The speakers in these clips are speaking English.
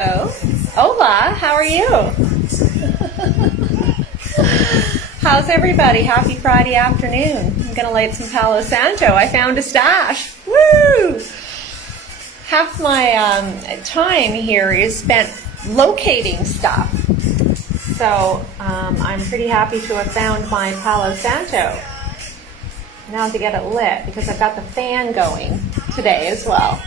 Hello. Hola, how are you? How's everybody? Happy Friday afternoon. I'm going to light some Palo Santo. I found a stash. Woo! Half my time here is spent locating stuff. So I'm pretty happy to have found my Palo Santo. Now to get it lit because I've got the fan going today as well.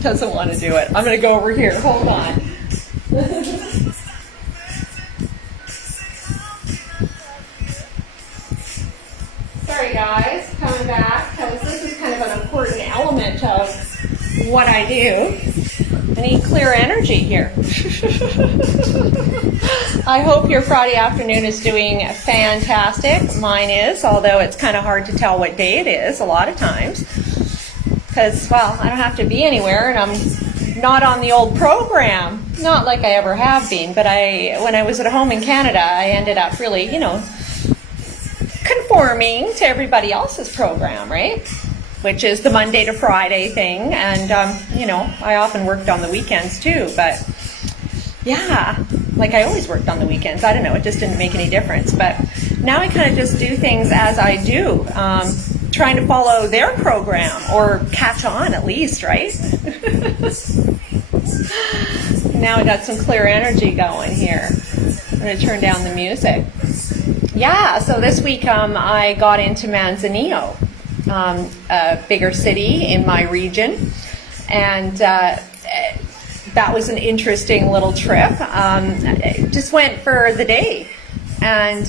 Doesn't want to do it. I'm going to go over here. Hold on. Sorry guys, coming back because this is kind of an important element of what I do. I need clear energy here. I hope your Friday afternoon is doing fantastic. Mine is, although it's kind of hard to tell what day it is a lot of times. Because, well, I don't have to be anywhere, and I'm not on the old program. Not like I ever have been, but when I was at home in Canada, I ended up really, conforming to everybody else's program, right? Which is the Monday to Friday thing, and, I often worked on the weekends too, but yeah, like I always worked on the weekends. I don't know, it just didn't make any difference, but now I kind of just do things as I do. Trying to follow their program or catch on at least, right? Now I got some clear energy going here. I'm going to turn down the music. Yeah, so this week I got into Manzanillo, a bigger city in my region, and that was an interesting little trip. Just went for the day. And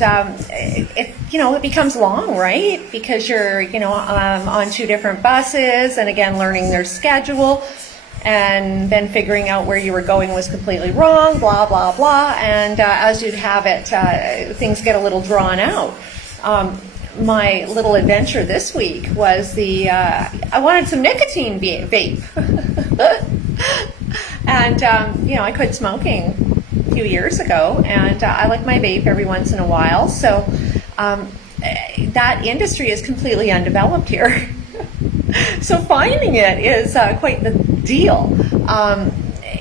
it becomes long, right? Because you're, on two different buses, and again, learning their schedule, and then figuring out where you were going was completely wrong, blah, blah, blah. And as you'd have it, things get a little drawn out. My little adventure this week was I wanted some nicotine vape. And, I quit smoking few years ago, and I like my vape every once in a while, so that industry is completely undeveloped here. So finding it is quite the deal.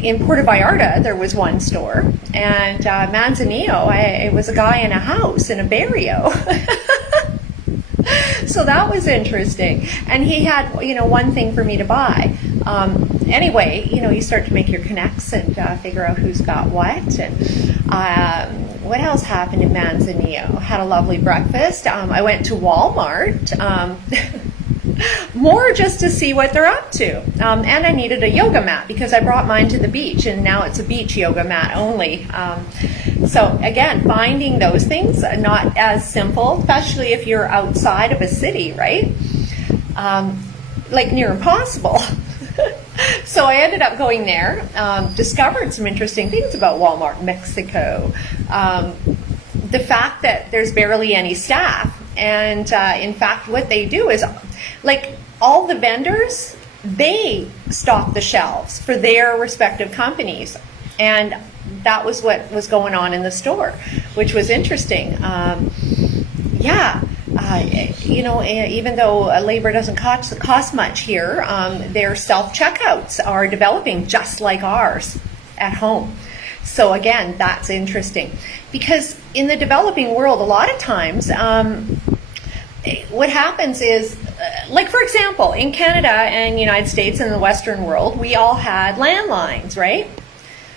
In Puerto Vallarta there was one store, and Manzanillo, it was a guy in a house in a barrio. So that was interesting, and he had one thing for me to buy. Anyway, you start to make your connects and figure out who's got what. And what else happened in Manzanillo? Had a lovely breakfast. I went to Walmart, more just to see what they're up to. And I needed a yoga mat because I brought mine to the beach, and now it's a beach yoga mat only. So again, finding those things are not as simple, especially if you're outside of a city, right? Like near impossible. So I ended up going there, discovered some interesting things about Walmart Mexico. The fact that there's barely any staff, and in fact what they do is, like, all the vendors, they stock the shelves for their respective companies, and that was what was going on in the store, which was interesting. Even though labor doesn't cost much here, their self-checkouts are developing just like ours at home. So again, that's interesting. Because in the developing world, a lot of times, what happens is, like for example, in Canada and United States and the Western world, we all had landlines, right?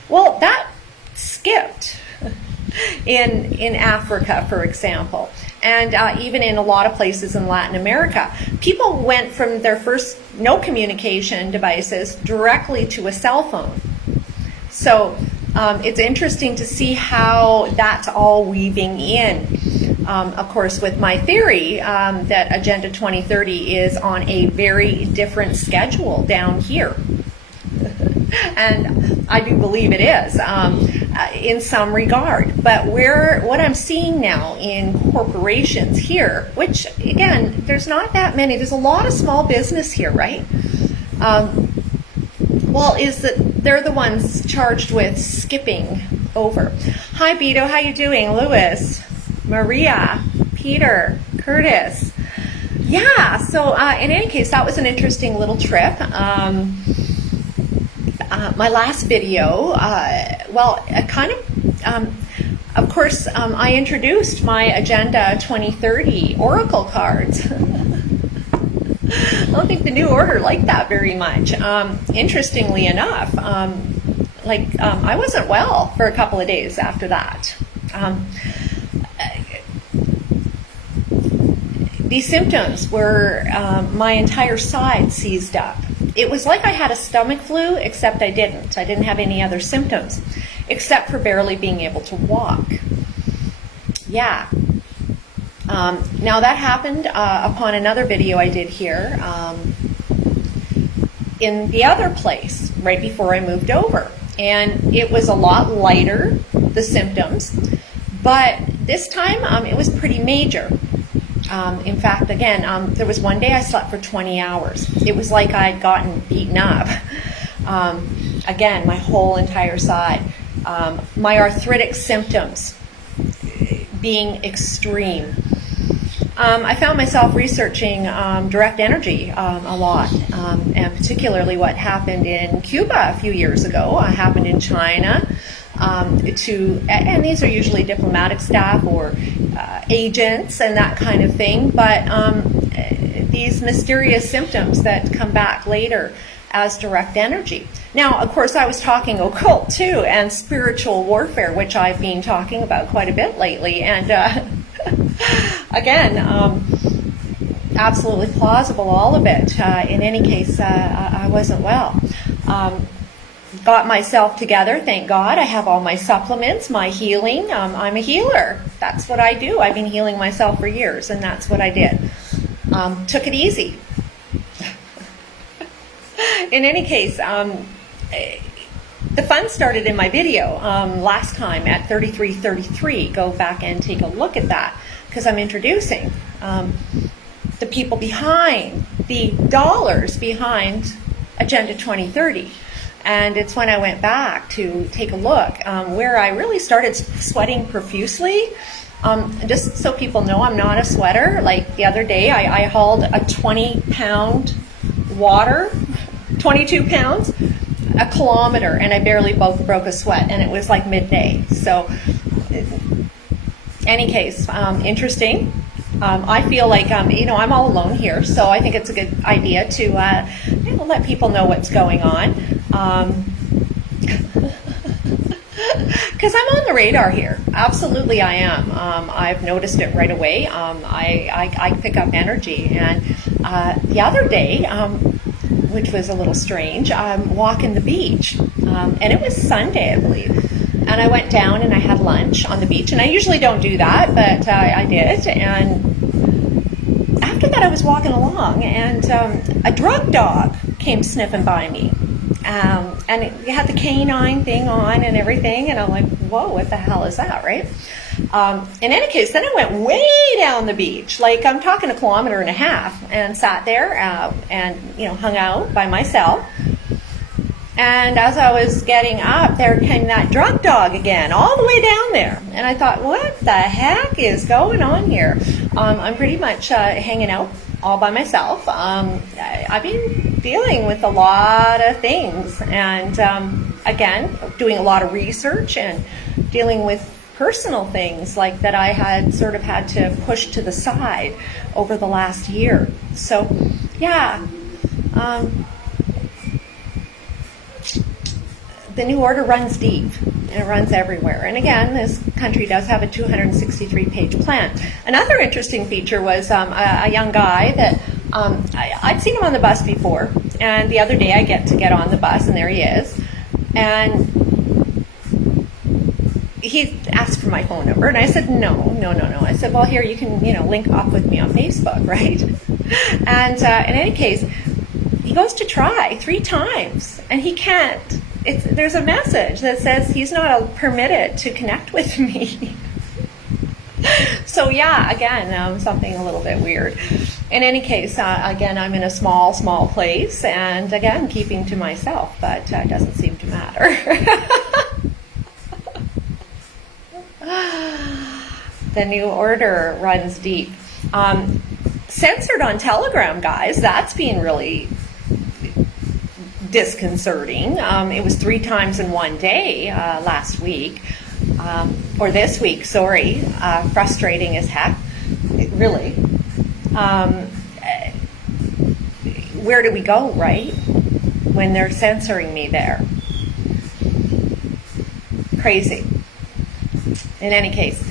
Well, that skipped in Africa, for example. And even in a lot of places in Latin America, people went from their first no communication devices directly to a cell phone. So it's interesting to see how that's all weaving in. Of course, with my theory that Agenda 2030 is on a very different schedule down here. And I do believe it is in some regard. But what I'm seeing now in corporations here, which again, there's not that many, there's a lot of small business here, right? Is that they're the ones charged with skipping over. Hi, Beto, how you doing? Louis, Maria, Peter, Curtis. Yeah, so in any case, that was an interesting little trip. my last video, of course, I introduced my Agenda 2030 Oracle cards. I don't think the New Order liked that very much. Interestingly enough, I wasn't well for a couple of days after that. These symptoms were my entire side seized up. It was like I had a stomach flu, except I didn't. I didn't have any other symptoms, except for barely being able to walk. Yeah. Now that happened upon another video I did here in the other place right before I moved over. And it was a lot lighter, the symptoms, but this time it was pretty major. In fact, again, there was one day I slept for 20 hours. It was like I'd gotten beaten up. Again, my whole entire side. My arthritic symptoms being extreme. I found myself researching direct energy a lot, and particularly what happened in Cuba a few years ago, happened in China, and these are usually diplomatic staff or agents and that kind of thing, but these mysterious symptoms that come back later as direct energy. Now, of course, I was talking occult too, and spiritual warfare, which I've been talking about quite a bit lately, and again, absolutely plausible, all of it. In any case, I wasn't well. Got myself together, thank God. I have all my supplements, my healing. I'm a healer. That's what I do. I've been healing myself for years, and that's what I did. Took it easy. In any case, the fun started in my video last time at 3333. Go back and take a look at that, because I'm introducing the people behind, the dollars behind Agenda 2030. And it's when I went back to take a look where I really started sweating profusely. Just so people know, I'm not a sweater. Like the other day, I hauled a 20-pound water, 22 pounds, a kilometer, and I barely broke a sweat, and it was like midday. So, any case, interesting. I feel like, I'm all alone here, so I think it's a good idea to let people know what's going on. Because I'm on the radar here. Absolutely I am. I've noticed it right away. I pick up energy. And the other day, which was a little strange, I'm walking the beach. And it was Sunday, I believe. And I went down and I had lunch on the beach. And I usually don't do that, but I did. And after that, I was walking along, and a drug dog came sniffing by me. And it had the canine thing on and everything, and I'm like, whoa, what the hell is that, right? In any case, then I went way down the beach, like I'm talking 1.5 kilometers, and sat there and hung out by myself. And as I was getting up, there came that drug dog again, all the way down there. And I thought, what the heck is going on here? I'm pretty much hanging out all by myself. I've been dealing with a lot of things, and again, doing a lot of research and dealing with personal things like that I had sort of had to push to the side over the last year. So, yeah. The New Order runs deep, and it runs everywhere. And again, this country does have a 263-page plan. Another interesting feature was a young guy that I'd seen him on the bus before, and the other day I get on the bus, and there he is. And he asked for my phone number, and I said, no. I said, well, here, you can, link up with me on Facebook, right? And in any case, he goes to try 3 times, and he can't. There's a message that says he's not permitted to connect with me. So yeah, again, something a little bit weird. In any case, again, I'm in a small place, and again, keeping to myself, but it doesn't seem to matter. The New Order runs deep. Censored on Telegram, guys. That's being really disconcerting. It was 3 times in one day last week, or this week, sorry. Frustrating as heck, really. Where do we go, right? When they're censoring me there. Crazy. In any case,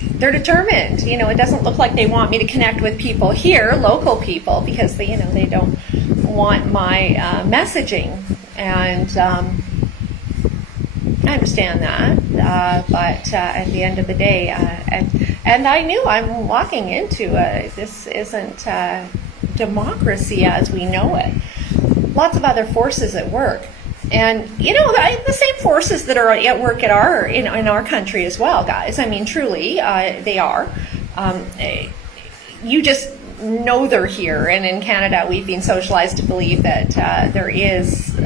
they're determined. It doesn't look like they want me to connect with people here, local people, because they don't want my messaging, and I understand that. But at the end of the day, and I knew I'm walking into this isn't democracy as we know it. Lots of other forces at work. And the same forces that are at work in our country as well, guys. I mean, truly, they are. You just know they're here, and in Canada, we've been socialized to believe that there is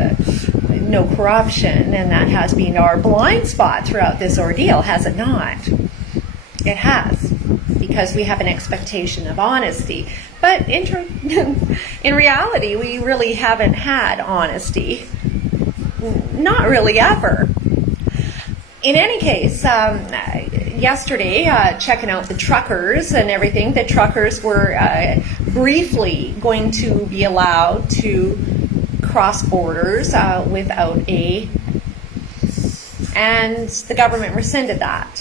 no corruption, and that has been our blind spot throughout this ordeal, has it not? It has, because we have an expectation of honesty. But in reality, we really haven't had honesty. Not really ever. In any case, yesterday, checking out the truckers and everything, the truckers were briefly going to be allowed to cross borders without aid, and the government rescinded that,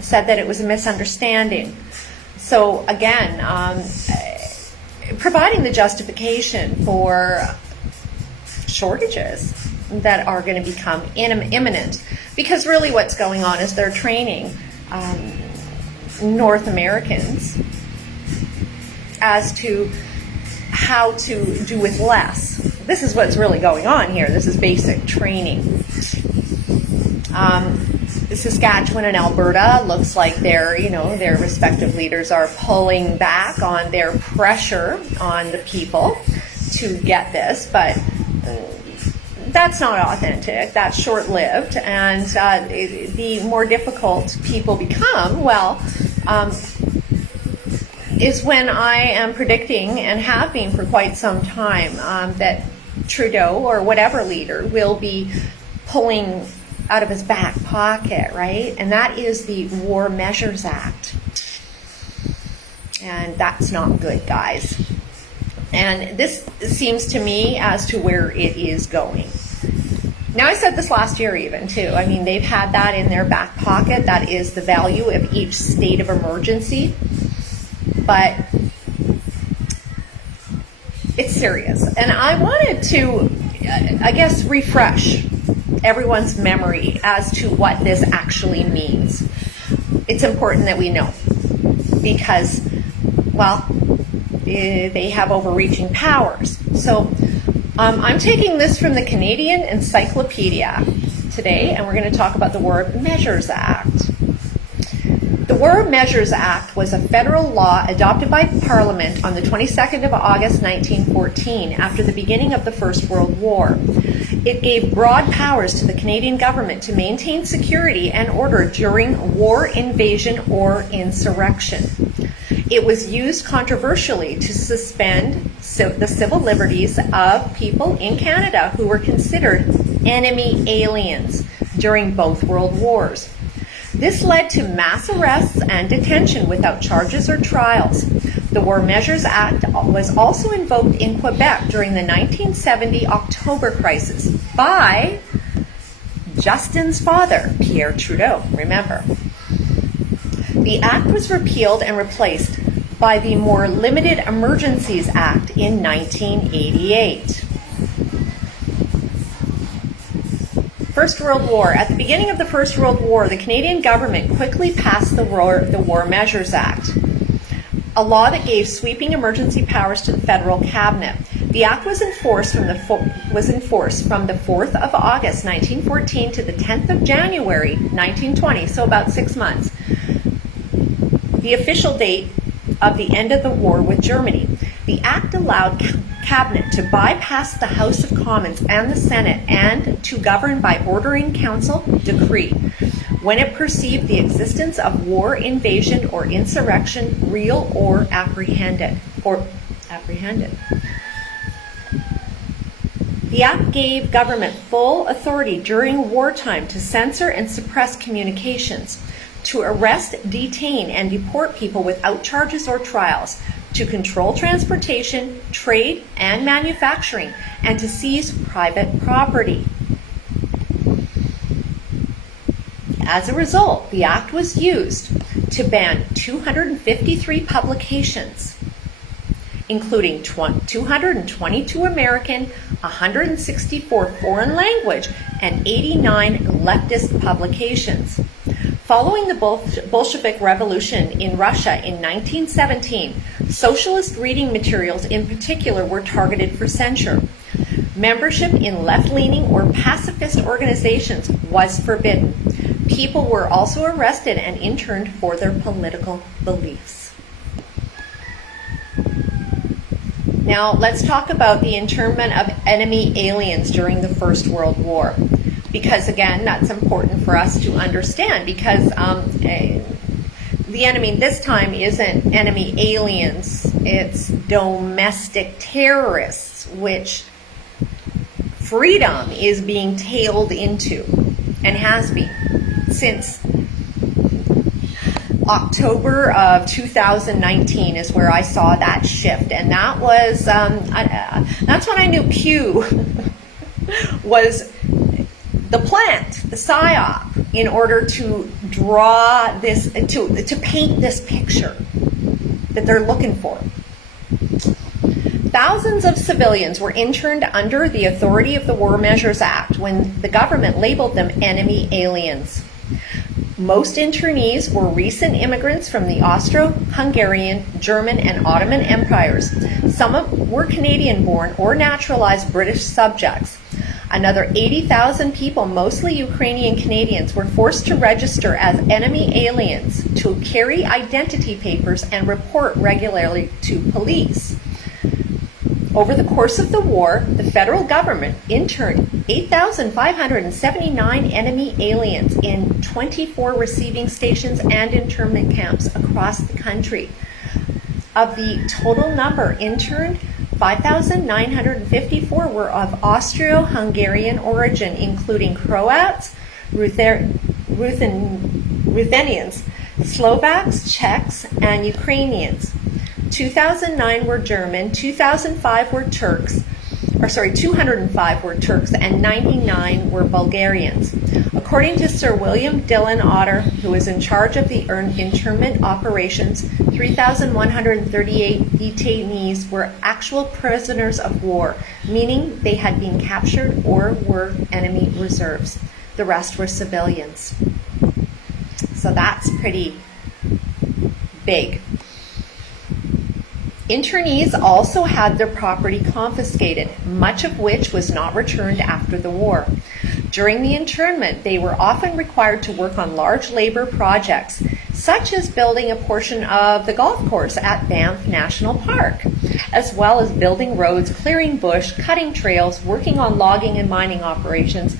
said that it was a misunderstanding. So again, providing the justification for shortages that are going to become imminent, because really what's going on is they're training North Americans as to how to do with less. This is what's really going on here. This is basic training. Saskatchewan and Alberta looks like their respective leaders are pulling back on their pressure on the people to get this, but that's not authentic. That's short-lived, and the more difficult people become, is when I am predicting, and have been for quite some time, that Trudeau or whatever leader will be pulling out of his back pocket, right? And that is the War Measures Act. And that's not good, guys. And this seems to me as to where it is going. Now, I said this last year even, too. I mean, they've had that in their back pocket. That is the value of each state of emergency. But it's serious. And I wanted to, I guess, refresh everyone's memory as to what this actually means. It's important that we know, because, they have overreaching powers. So I'm taking this from the Canadian Encyclopedia today, and we're going to talk about the War Measures Act. The War Measures Act was a federal law adopted by Parliament on the 22nd of August 1914, after the beginning of the First World War. It gave broad powers to the Canadian government to maintain security and order during war, invasion, or insurrection. It was used controversially to suspend the civil liberties of people in Canada who were considered enemy aliens during both world wars. This led to mass arrests and detention without charges or trials. The War Measures Act was also invoked in Quebec during the 1970 October crisis by Justin's father, Pierre Trudeau, remember. The act was repealed and replaced by the More Limited Emergencies Act in 1988. First World War. At the beginning of the First World War, the Canadian government quickly passed the War Measures Act, a law that gave sweeping emergency powers to the federal cabinet. The act was enforced from the 4th of August 1914 to the 10th of January 1920, so about 6 months, the official date of the end of the war with Germany. The act allowed cabinet to bypass the House of Commons and the Senate and to govern by ordering council decree when it perceived the existence of war, invasion, or insurrection, real or apprehended. The Act gave government full authority during wartime to censor and suppress communications, to arrest, detain, and deport people without charges or trials, to control transportation, trade, and manufacturing, and to seize private property. As a result, the Act was used to ban 253 publications, including 222 American, 164 foreign language, and 89 leftist publications. Following the Bolshevik Revolution in Russia in 1917, socialist reading materials in particular were targeted for censure. Membership in left-leaning or pacifist organizations was forbidden. People were also arrested and interned for their political beliefs. Now, let's talk about the internment of enemy aliens during the First World War. Because, again, that's important for us to understand, because the enemy this time isn't enemy aliens, it's domestic terrorists, which freedom is being tailed into, and has been since October of 2019 is where I saw that shift, and that was that's when I knew Pew was the plant, the psyop, in order to draw this, to paint this picture that they're looking for. Thousands of civilians were interned under the authority of the War Measures Act when the government labeled them enemy aliens. Most internees were recent immigrants from the Austro-Hungarian, German, and Ottoman empires. Some were Canadian-born or naturalized British subjects. Another 80,000 people, mostly Ukrainian Canadians, were forced to register as enemy aliens, to carry identity papers, and report regularly to police. Over the course of the war, the federal government interned 8,579 enemy aliens in 24 receiving stations and internment camps across the country. Of the total number interned, 5,954 were of Austro-Hungarian origin, including Croats, Ruthenians, Slovaks, Czechs, and Ukrainians. 2,005 were German, 205 were Turks, and 99 were Bulgarians. According to Sir William Dillon Otter, who was in charge of the internment operations, 3,138 detainees were actual prisoners of war, meaning they had been captured or were enemy reserves. The rest were civilians. So that's pretty big. Internees also had their property confiscated, much of which was not returned after the war. During the internment, they were often required to work on large labor projects, such as building a portion of the golf course at Banff National Park, as well as building roads, clearing bush, cutting trails, working on logging and mining operations.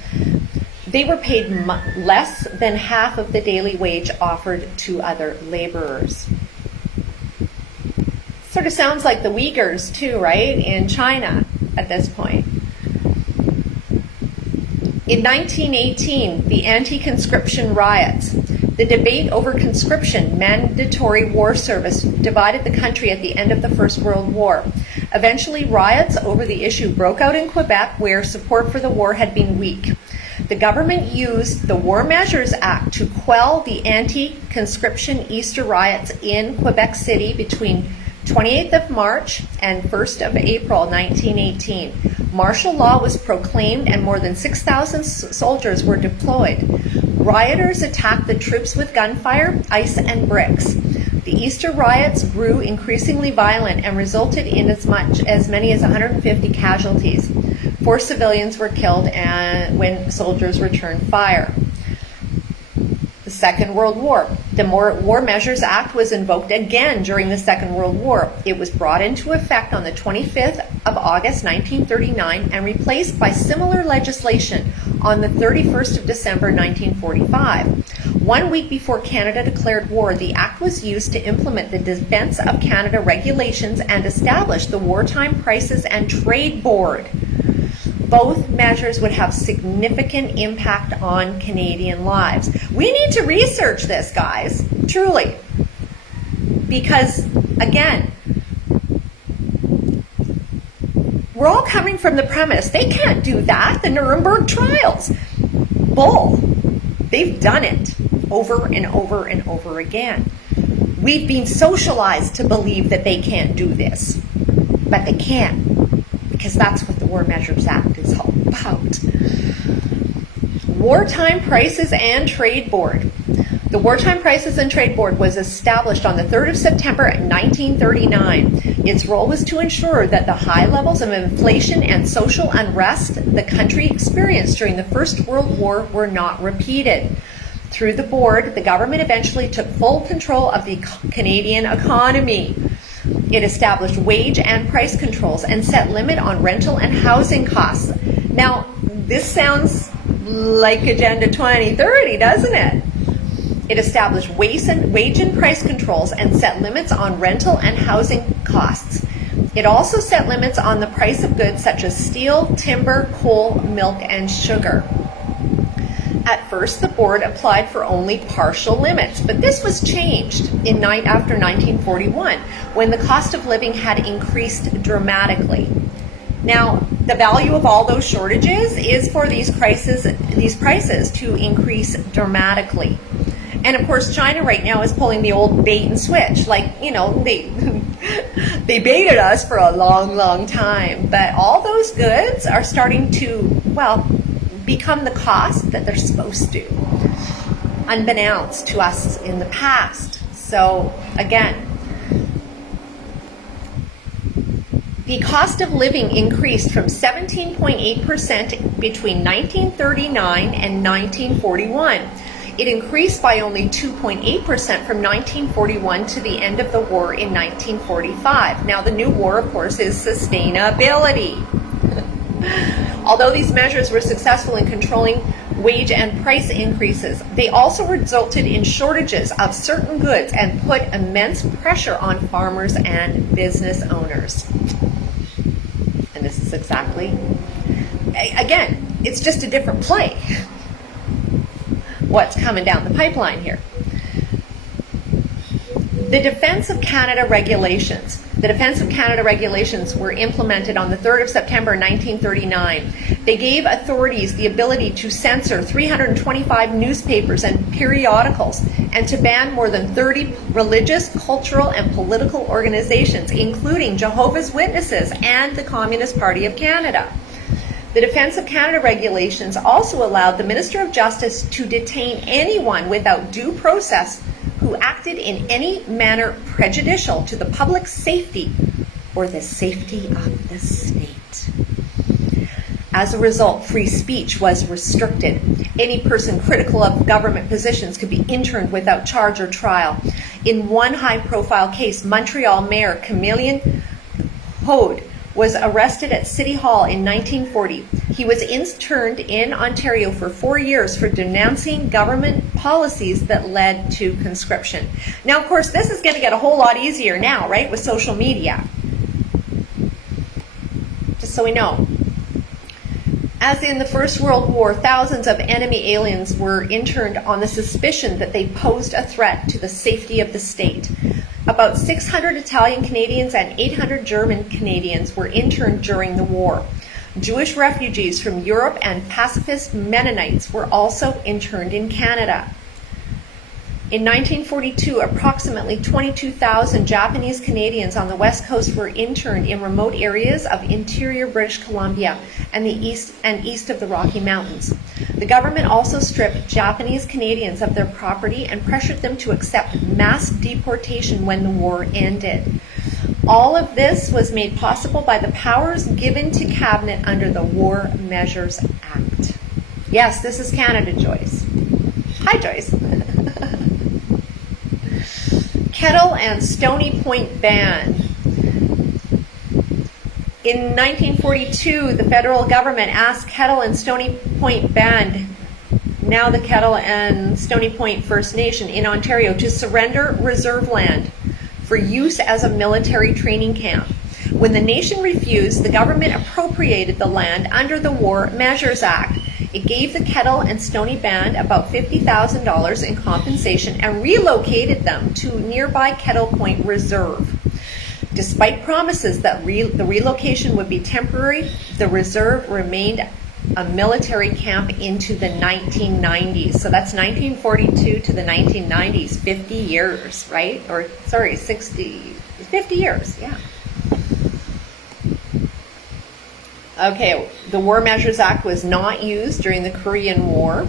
They were paid less than half of the daily wage offered to other laborers. Sort of sounds like the Uyghurs too, right, in China at this point. In 1918, the Anti-Conscription Riots, the debate over conscription, mandatory war service, divided the country at the end of the First World War. Eventually, riots over the issue broke out in Quebec, where support for the war had been weak. The government used the War Measures Act to quell the anti-conscription Easter riots in Quebec City between 28th of March and 1st of April 1918. Martial law was proclaimed and more than 6,000 soldiers were deployed. Rioters attacked the troops with gunfire, ice, and bricks. The Easter riots grew increasingly violent and resulted in as many as 150 casualties. 4 civilians were killed when soldiers returned fire. The Second World War. The War Measures Act was invoked again during the Second World War. It was brought into effect on the 25th of August 1939 and replaced by similar legislation on the 31st of December 1945. 1 week before Canada declared war, the Act was used to implement the Defence of Canada regulations and establish the Wartime Prices and Trade Board. Both measures would have significant impact on Canadian lives. We need to research this, guys, truly. Because, again, we're all coming from the premise they can't do that. The Nuremberg trials. Bull. They've done it over and over and over again. We've been socialized to believe that they can't do this, but they can, because that's what the War Measures Act is all about. Wartime Prices and Trade Board. The Wartime Prices and Trade Board was established on the 3rd of September 1939. Its role was to ensure that the high levels of inflation and social unrest the country experienced during the First World War were not repeated. Through the board, the government eventually took full control of the Canadian economy. It established wage and price controls and set limit on rental and housing costs. Now, this sounds like Agenda 2030, doesn't it? It established wage and price controls and set limits on rental and housing costs. It also set limits on the price of goods such as steel, timber, coal, milk, and sugar. At first, the board applied for only partial limits, but this was changed after 1941, when the cost of living had increased dramatically. Now, the value of all those shortages is for these prices to increase dramatically. And of course, China right now is pulling the old bait and switch. Like, you know, they baited us for a long, long time. But all those goods are starting to, well, become the cost that they're supposed to, unbeknownst to us in the past. So, again, the cost of living increased from 17.8% between 1939 and 1941. It increased by only 2.8% from 1941 to the end of the war in 1945. Now, the new war, of course, is sustainability. Although these measures were successful in controlling wage and price increases, they also resulted in shortages of certain goods and put immense pressure on farmers and business owners. And this is exactly, again, it's just a different play. What's coming down the pipeline here? The Defence of Canada regulations. The Defence of Canada regulations were implemented on the 3rd of September 1939. They gave authorities the ability to censor 325 newspapers and periodicals and to ban more than 30 religious, cultural, and political organizations, including Jehovah's Witnesses and the Communist Party of Canada. The Defence of Canada regulations also allowed the Minister of Justice to detain anyone without due process who acted in any manner prejudicial to the public safety or the safety of the state. As a result, free speech was restricted. Any person critical of government positions could be interned without charge or trial. In one high-profile case, Montreal Mayor Camillien Hode was arrested at City Hall in 1940. He was interned in Ontario for 4 years for denouncing government policies that led to conscription. Now, of course, this is going to get a whole lot easier now, right, with social media. Just so we know. As in the First World War, thousands of enemy aliens were interned on the suspicion that they posed a threat to the safety of the state. About 600 Italian Canadians and 800 German Canadians were interned during the war. Jewish refugees from Europe and pacifist Mennonites were also interned in Canada. In 1942, approximately 22,000 Japanese Canadians on the West Coast were interned in remote areas of interior British Columbia and the east of the Rocky Mountains. The government also stripped Japanese Canadians of their property and pressured them to accept mass deportation when the war ended. All of this was made possible by the powers given to Cabinet under the War Measures Act. Yes, this is Canada, Joyce. Hi, Joyce. Kettle and Stony Point ban. In 1942, the federal government asked Kettle and Stony Point Band, now the Kettle and Stony Point First Nation in Ontario, to surrender reserve land for use as a military training camp. When the nation refused, the government appropriated the land under the War Measures Act. It gave the Kettle and Stoney Band about $50,000 in compensation and relocated them to nearby Kettle Point Reserve. Despite promises that the relocation would be temporary, the reserve remained a military camp into the 1990s. So that's 1942 to the 1990s, 50 years, right? Or, sorry, 50 years, yeah. Okay, the War Measures Act was not used during the Korean War.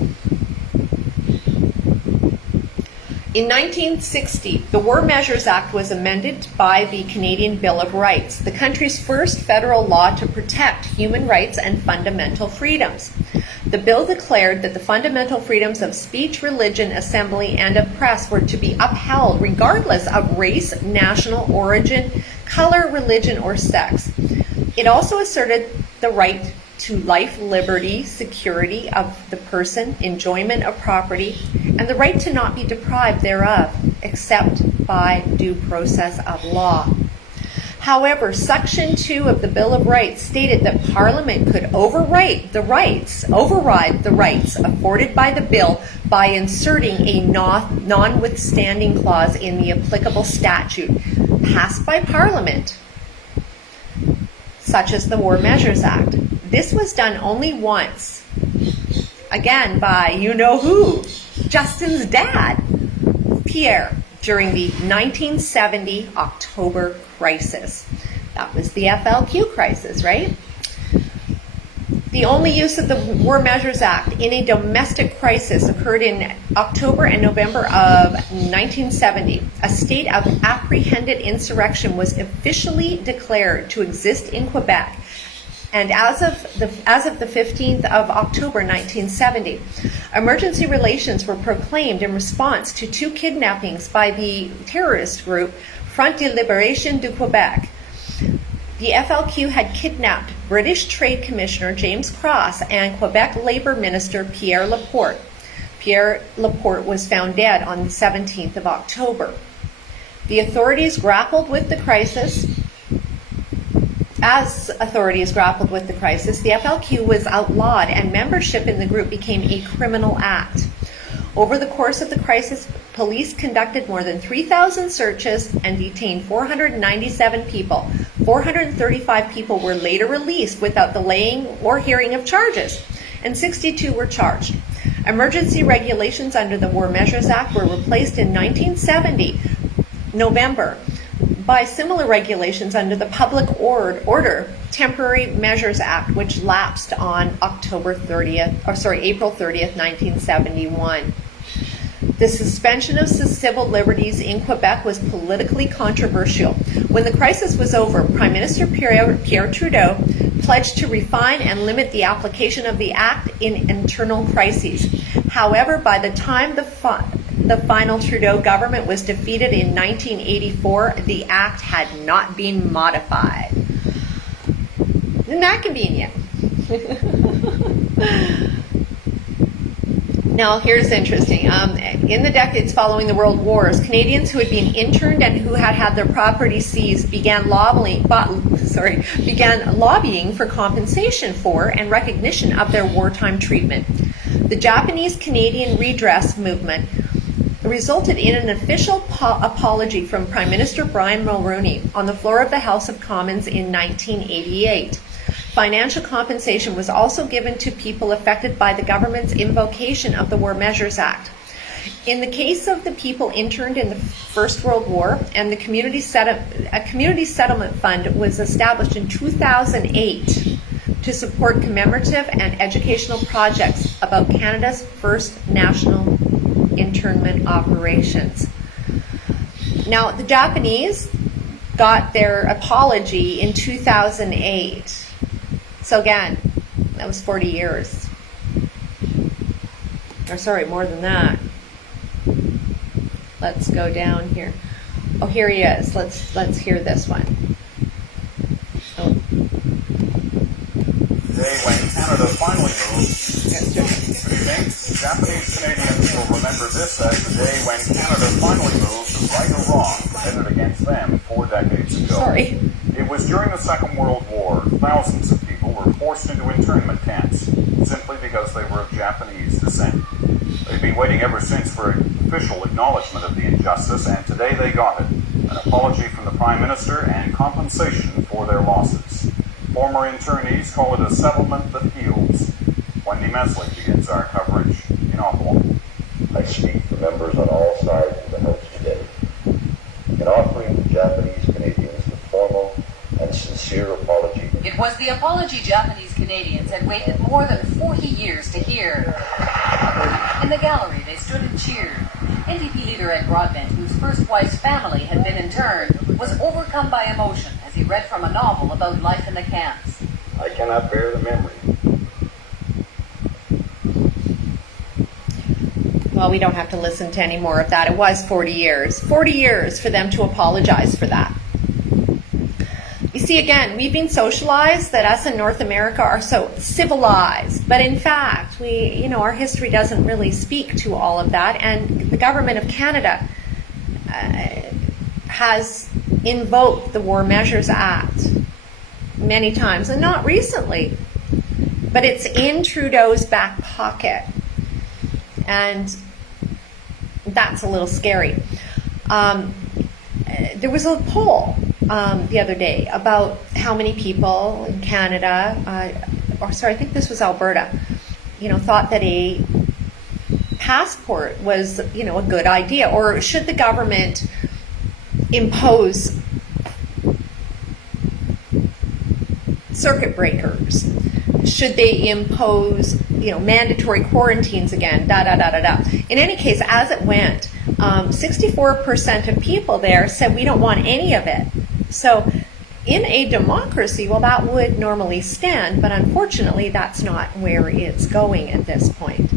In 1960, the War Measures Act was amended by the Canadian Bill of Rights, the country's first federal law to protect human rights and fundamental freedoms. The bill declared that the fundamental freedoms of speech, religion, assembly, and of press were to be upheld regardless of race, national origin, color, religion, or sex. It also asserted the right to life, liberty, security of the person, enjoyment of property, and the right to not be deprived thereof, except by due process of law. However, Section 2 of the Bill of Rights stated that Parliament could override the rights afforded by the bill by inserting a notwithstanding clause in the applicable statute passed by Parliament, such as the War Measures Act. This was done only once, again by you-know-who, Justin's dad, Pierre, during the 1970 October crisis. That was the FLQ crisis, right? The only use of the War Measures Act in a domestic crisis occurred in October and November of 1970. A state of apprehended insurrection was officially declared to exist in Quebec. And as of the 15th of October 1970, emergency relations were proclaimed in response to 2 kidnappings by the terrorist group Front de Libération du Québec. The FLQ had kidnapped British Trade Commissioner James Cross and Quebec Labour Minister Pierre Laporte. Pierre Laporte was found dead on the 17th of October. The authorities grappled with the crisis. As authorities grappled with the crisis, the FLQ was outlawed and membership in the group became a criminal act. Over the course of the crisis, police conducted more than 3,000 searches and detained 497 people. 435 people were later released without the laying or hearing of charges, and 62 were charged. Emergency regulations under the War Measures Act were replaced in 1970, November, by similar regulations under the Public Order Temporary Measures Act, which lapsed on April 30th, 1971. The suspension of civil liberties in Quebec was politically controversial. When the crisis was over, Prime Minister Pierre Trudeau pledged to refine and limit the application of the Act in internal crises. However, by the time the final Trudeau government was defeated in 1984, the Act had not been modified. Isn't that convenient? Now, here's interesting. In the decades following the World Wars, Canadians who had been interned and who had their property seized began lobbying for compensation for and recognition of their wartime treatment. The Japanese-Canadian redress movement resulted in an official apology from Prime Minister Brian Mulroney on the floor of the House of Commons in 1988. Financial compensation was also given to people affected by the government's invocation of the War Measures Act. In the case of the people interned in the First World War, and a community settlement fund was established in 2008 to support commemorative and educational projects about Canada's first national internment operations. Now, the Japanese got their apology in 2008. So again, that was 40 years. Or sorry, more than that. Let's go down here. Oh, here he is. Let's hear this one. Oh. Today, when Canada finally moved, Japanese Canadians will remember this as the day when Canada finally moved to right a wrong committed against them 4 decades ago. Sorry. It was during the Second World War. Thousands of people were forced into internment camps simply because they were of Japanese descent. They've been waiting ever since for official acknowledgement of the injustice, and today they got it. An apology from the Prime Minister and compensation for their losses. Former internees call it a settlement that heals. Wendy Mesley begins our coverage in Ottawa. I speak for members on all sides of the House today in offering the Japanese Canadians the formal and sincere apology. It was the apology Japanese Canadians had waited more than 40 years to hear. In the gallery, they stood and cheered. NDP leader Ed Broadbent, whose first wife's family had been interned, was overcome by emotion as he read from a novel about life in the camps. I cannot bear the memory. Well, we don't have to listen to any more of that. It was 40 years. 40 years for them to apologize for that. You see, again, we've been socialized that us in North America are so civilized. But in fact, our history doesn't really speak to all of that. And the government of Canada has invoked the War Measures Act many times, and not recently. But it's in Trudeau's back pocket. And that's a little scary. There was a poll the other day about how many people in Canada, I think this was Alberta, thought that a passport was, a good idea, or should the government impose circuit breakers? Should they impose, mandatory quarantines again? In any case, as it went, 64% of people there said we don't want any of it. So in a democracy, well, that would normally stand, but unfortunately, that's not where it's going at this point.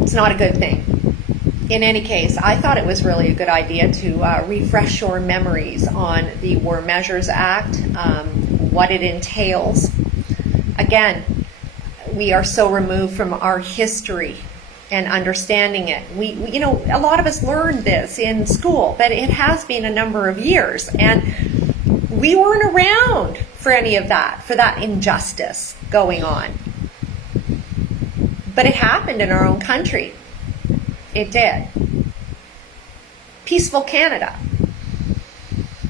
It's not a good thing. In any case, I thought it was really a good idea to refresh your memories on the War Measures Act, what it entails. Again, we are so removed from our history and understanding it. We a lot of us learned this in school, but it has been a number of years, and we weren't around for any of that, for that injustice going on. But it happened in our own country. It did. Peaceful Canada.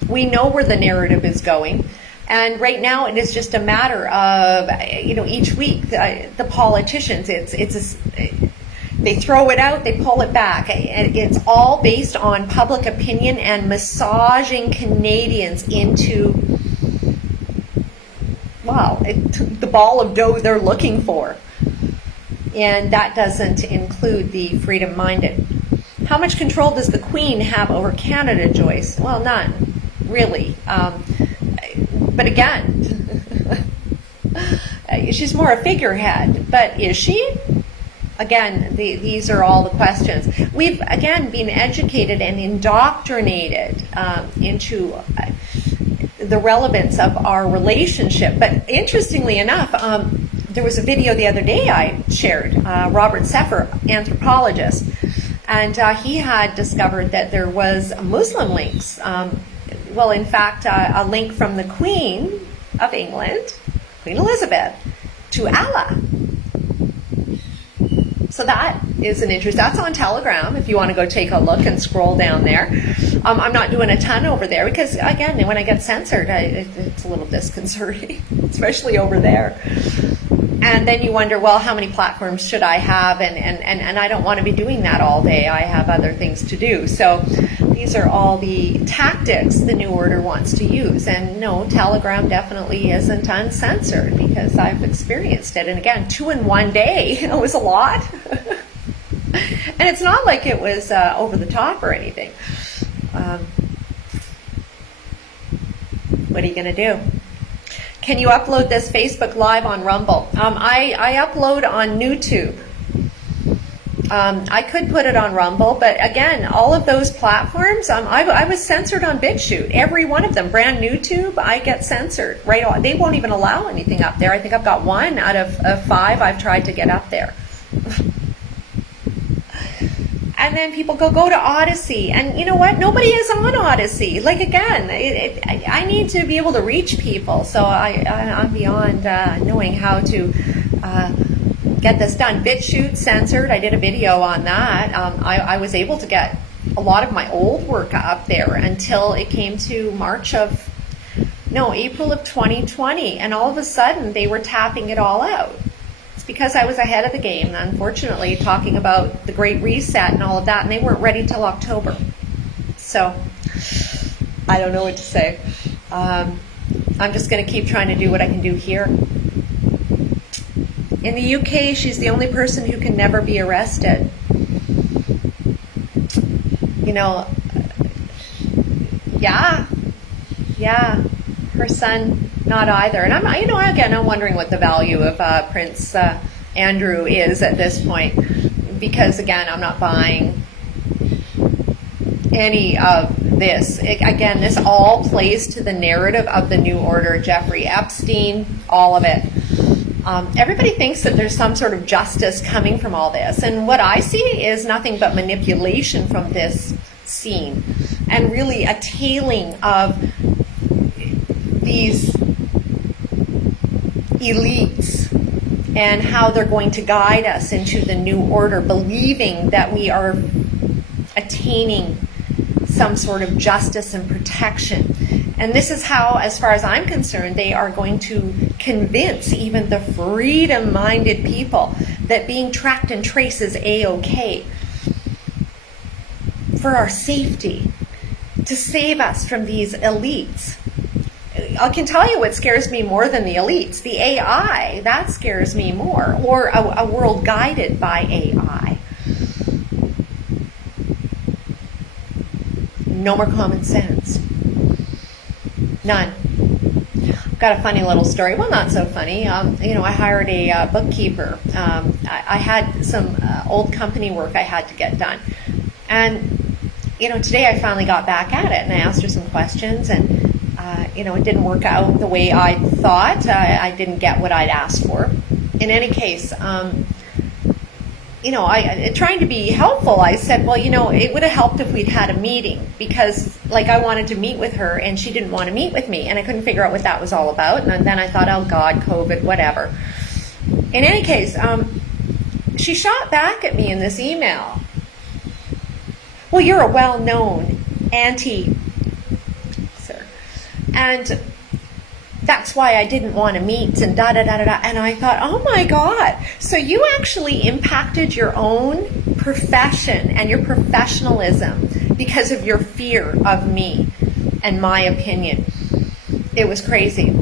We know where the narrative is going. And right now, it is just a matter of, each week, the politicians, they throw it out, they pull it back. And it's all based on public opinion and massaging Canadians into, the ball of dough they're looking for. And that doesn't include the freedom-minded. How much control does the Queen have over Canada, Joyce? Well, none, really. But again, she's more a figurehead. But is she? Again, these are all the questions. We've, again, been educated and indoctrinated into the relevance of our relationship. But interestingly enough, there was a video the other day I shared, Robert Seffer, anthropologist, and he had discovered that there was Muslim links. In fact, a link from the Queen of England, Queen Elizabeth, to Allah. So that is an interest. That's on Telegram if you want to go take a look and scroll down there. I'm not doing a ton over there because, again, when I get censored, it's a little disconcerting, especially over there. And then you wonder, well, how many platforms should I have? And I don't want to be doing that all day. I have other things to do. So these are all the tactics the New Order wants to use. And no, Telegram definitely isn't uncensored because I've experienced it. And again, 2 in 1 day, it was a lot. And it's not like it was over the top or anything. What are you going to do? Can you upload this Facebook Live on Rumble? I upload on YouTube. I could put it on Rumble, but again, all of those platforms, I was censored on BitChute. Every one of them. Brand new Tube, I get censored. Right? They won't even allow anything up there. I think I've got 1 out of 5 I've tried to get up there. And then people go to Odyssey, and you know what? Nobody is on Odyssey. Like, again, I need to be able to reach people, so I'm beyond knowing how to get this done. BitChute censored. I did a video on that. I was able to get a lot of my old work up there until it came to April of 2020, and all of a sudden they were tapping it all out. It's because I was ahead of the game, unfortunately, talking about the Great Reset and all of that, and they weren't ready till October. So I don't know what to say. I'm just going to keep trying to do what I can do here. In the UK, she's the only person who can never be arrested. You know, yeah, her son, not either. And I'm wondering what the value of Prince Andrew is at this point, because again, I'm not buying any of this. Again, this all plays to the narrative of the New Order, Jeffrey Epstein, all of it. Everybody thinks that there's some sort of justice coming from all this, and what I see is nothing but manipulation from this scene, and really a tailing of these elites and how they're going to guide us into the New Order, believing that we are attaining some sort of justice and protection. And this is how, as far as I'm concerned, they are going to convince even the freedom-minded people that being tracked and traced is A-OK for our safety, to save us from these elites. I can tell you what scares me more than the elites. The AI, that scares me more. Or a world guided by AI. No more common sense. None. Got a funny little story. Well, not so funny. I hired a bookkeeper. I had some old company work I had to get done. And, today I finally got back at it, and I asked her some questions, and it didn't work out the way I thought. I didn't get what I'd asked for. In any case, trying to be helpful, I said, well, it would have helped if we'd had a meeting, because, I wanted to meet with her, and she didn't want to meet with me, and I couldn't figure out what that was all about. And then I thought, oh, God, COVID, whatever. In any case, she shot back at me in this email. Well, you're a well-known anti-sir, and that's why I didn't want to meet, and da-da-da-da-da. And I thought, oh my God, so you actually impacted your own profession and your professionalism because of your fear of me and my opinion. It was crazy.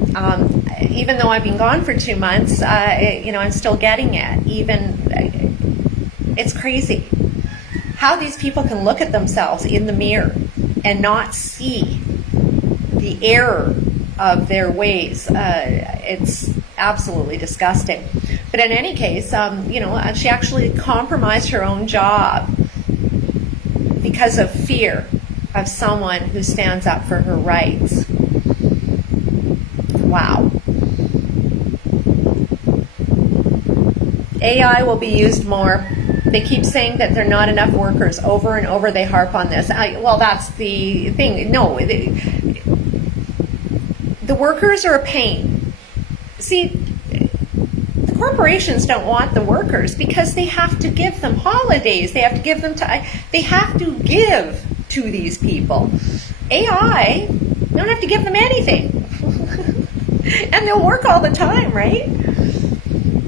Even though I've been gone for 2 months, I'm still getting it. It's crazy how these people can look at themselves in the mirror and not see the error of their ways. It's absolutely disgusting. But in any case, she actually compromised her own job because of fear of someone who stands up for her rights. Wow. AI will be used more. They keep saying that there are not enough workers. Over and over they harp on this. Well, that's the thing. No, the workers are a pain. See, the corporations don't want the workers because they have to give them holidays. They have to give them they have to give to these people. AI don't have to give them anything. And they'll work all the time, right?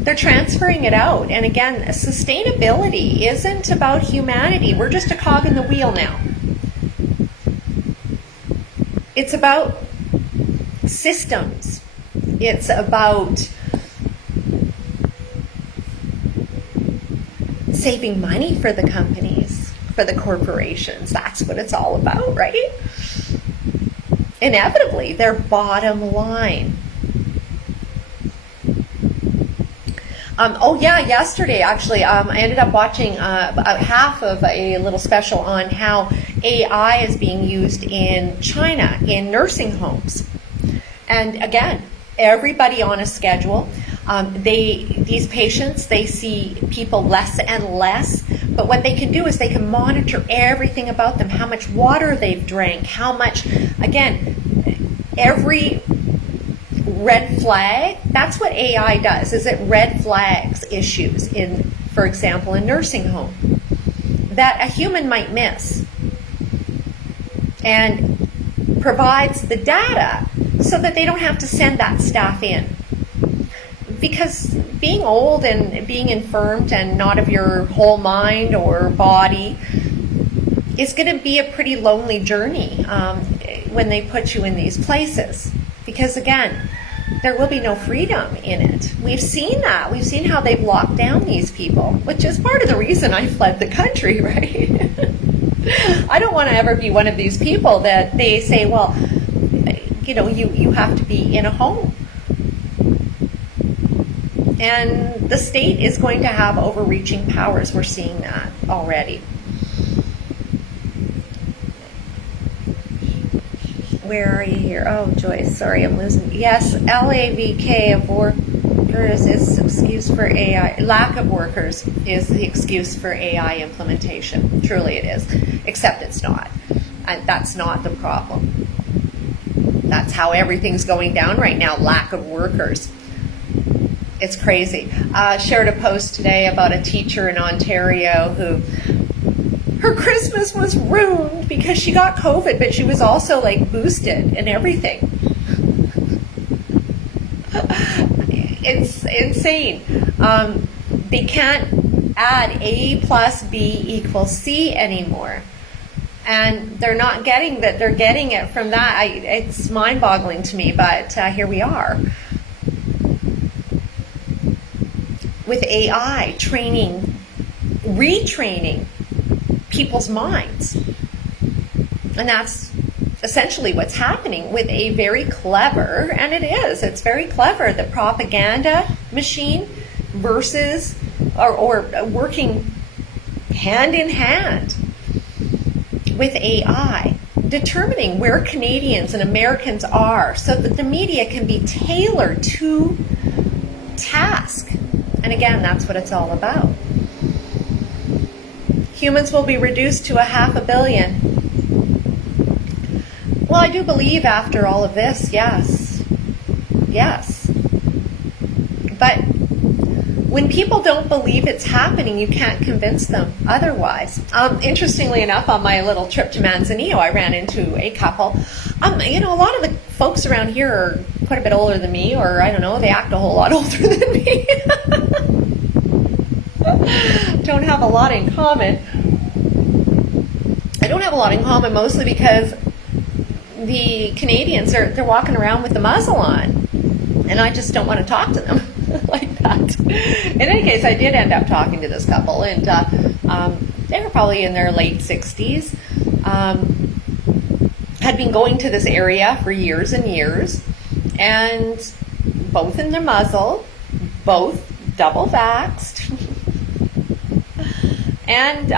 They're transferring it out. And again, sustainability isn't about humanity. We're just a cog in the wheel now. It's about systems. It's about saving money for the companies, for the corporations. That's what it's all about, right? Inevitably, their bottom line. Yesterday, actually, I ended up watching about half of a little special on how AI is being used in China in nursing homes. And again, everybody on a schedule. These patients, they see people less and less, But what they can do is they can monitor everything about them, how much water they've drank, how much, again, every red flag, that's what AI does, is it red flags issues in, for example, a nursing home that a human might miss, and provides the data so that they don't have to send that staff in. Because being old and being infirmed and not of your whole mind or body is going to be a pretty lonely journey when they put you in these places. Because again, there will be no freedom in it. We've seen that. We've seen how they've locked down these people, which is part of the reason I fled the country, right? I don't want to ever be one of these people that they say, well, you know, you have to be in a home. And the state is going to have overreaching powers. We're seeing that already. Where are you here? Oh, Joyce, sorry, I'm losing. Yes, LAVK of workers is excuse for AI. Lack of workers is the excuse for AI implementation. Truly it is. Except it's not. And that's not the problem. That's how everything's going down right now. Lack of workers. It's crazy. Shared a post today about a teacher in Ontario who her Christmas was ruined because she got COVID, but she was also like boosted and everything. It's insane. They can't add A plus B equals C anymore. And they're not getting that. They're getting it from that. It's mind-boggling to me, but here we are. With AI training, retraining people's minds. And that's essentially what's happening with a very clever, and it's very clever, the propaganda machine versus, or working hand in hand with AI, determining where Canadians and Americans are so that the media can be tailored to task. And again, that's what it's all about. Humans will be reduced to 500 million. Well, I do believe after all of this, yes. Yes. But when people don't believe it's happening, you can't convince them otherwise. Interestingly enough, on my little trip to Manzanillo, I ran into a couple. You know, a lot of the folks around here are quite a bit older than me, or I don't know, they act a whole lot older than me. Don't have a lot in common. I don't have a lot in common mostly because the Canadians they're walking around with the muzzle on, and I just don't want to talk to them like that. In any case, I did end up talking to this couple, and they were probably in their late 60s. Had been going to this area for years and years, and both in their muzzle, both double vaxxed, and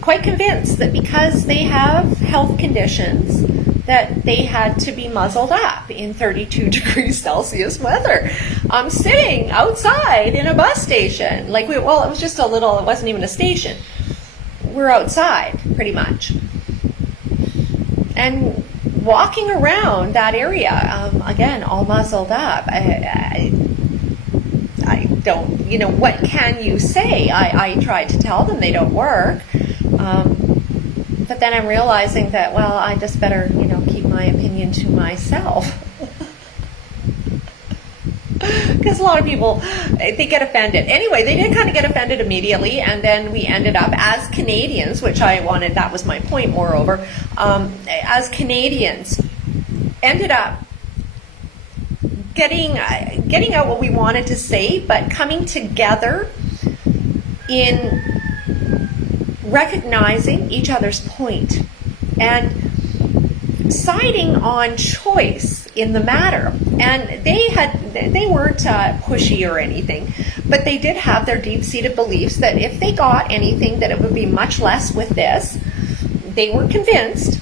quite convinced that because they have health conditions that they had to be muzzled up in 32 degrees Celsius weather. I'm sitting outside in a bus station. Like, it was just a little, it wasn't even a station. We're outside, pretty much. And walking around that area, again, all muzzled up. I don't, you know, what can you say? I tried to tell them they don't work. But then I'm realizing that, well, I just better, you know, keep my opinion to myself. Because a lot of people, they get offended. Anyway, they did kind of get offended immediately, and then we ended up, as Canadians, which I wanted, that was my point, moreover, as Canadians, ended up getting out what we wanted to say, but coming together in recognizing each other's point and siding on choice in the matter. And they weren't pushy or anything, but they did have their deep-seated beliefs that if they got anything, that it would be much less with this. They were convinced.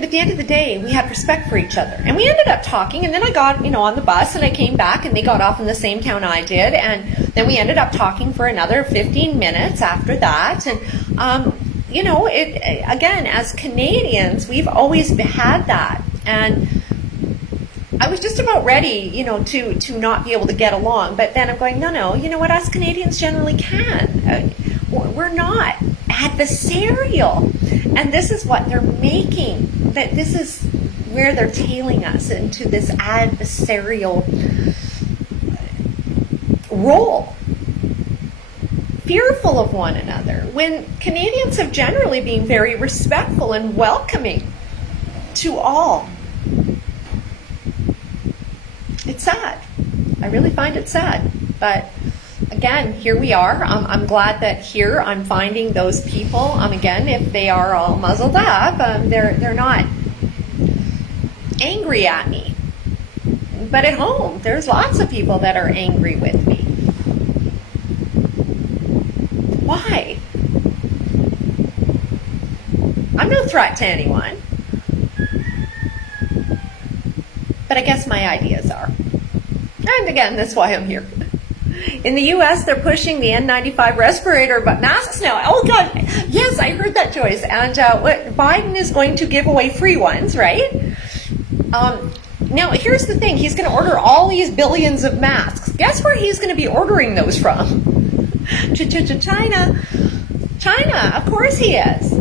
But at the end of the day, we had respect for each other. And we ended up talking, and then I got, on the bus, and I came back, and they got off in the same town I did, and then we ended up talking for another 15 minutes after that. And, again, as Canadians, we've always had that. And I was just about ready, to not be able to get along. But then I'm going, no, you know what, us Canadians generally can. We're not adversarial. And this is what they're making. That this is where they're tailing us into this adversarial role. Fearful of one another. When Canadians have generally been very respectful and welcoming to all. It's sad. I really find it sad. But again, here we are. I'm glad that here I'm finding those people. Again, if they are all muzzled up, they're not angry at me. But at home, there's lots of people that are angry with me. Why? I'm no threat to anyone. But I guess my ideas are. And again, that's why I'm here. In the U.S., they're pushing the N95 respirator masks now. Oh, God. Yes, I heard that, Joyce. And Biden is going to give away free ones, right? Now, here's the thing. He's going to order all these billions of masks. Guess where he's going to be ordering those from? China. China. Of course he is.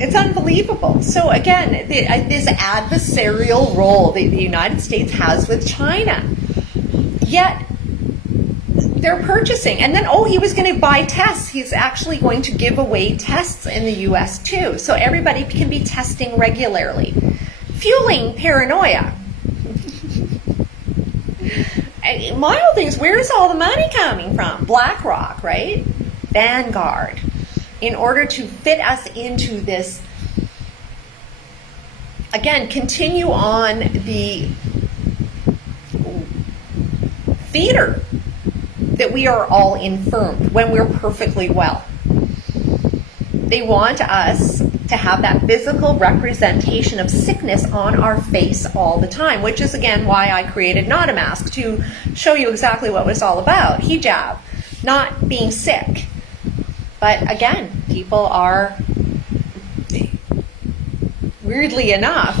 It's unbelievable. So again, this adversarial role the United States has with China. Yet, they're purchasing. And then, he was going to buy tests. He's actually going to give away tests in the U.S. too. So everybody can be testing regularly. Fueling paranoia. And my whole thing is, where's all the money coming from? BlackRock, right? Vanguard. In order to fit us into this, again, continue on the theater that we are all infirmed when we're perfectly well. They want us to have that physical representation of sickness on our face all the time, which is, again, why I created Not a Mask, to show you exactly what it was all about. Hijab, not being sick. But again, people are, weirdly enough,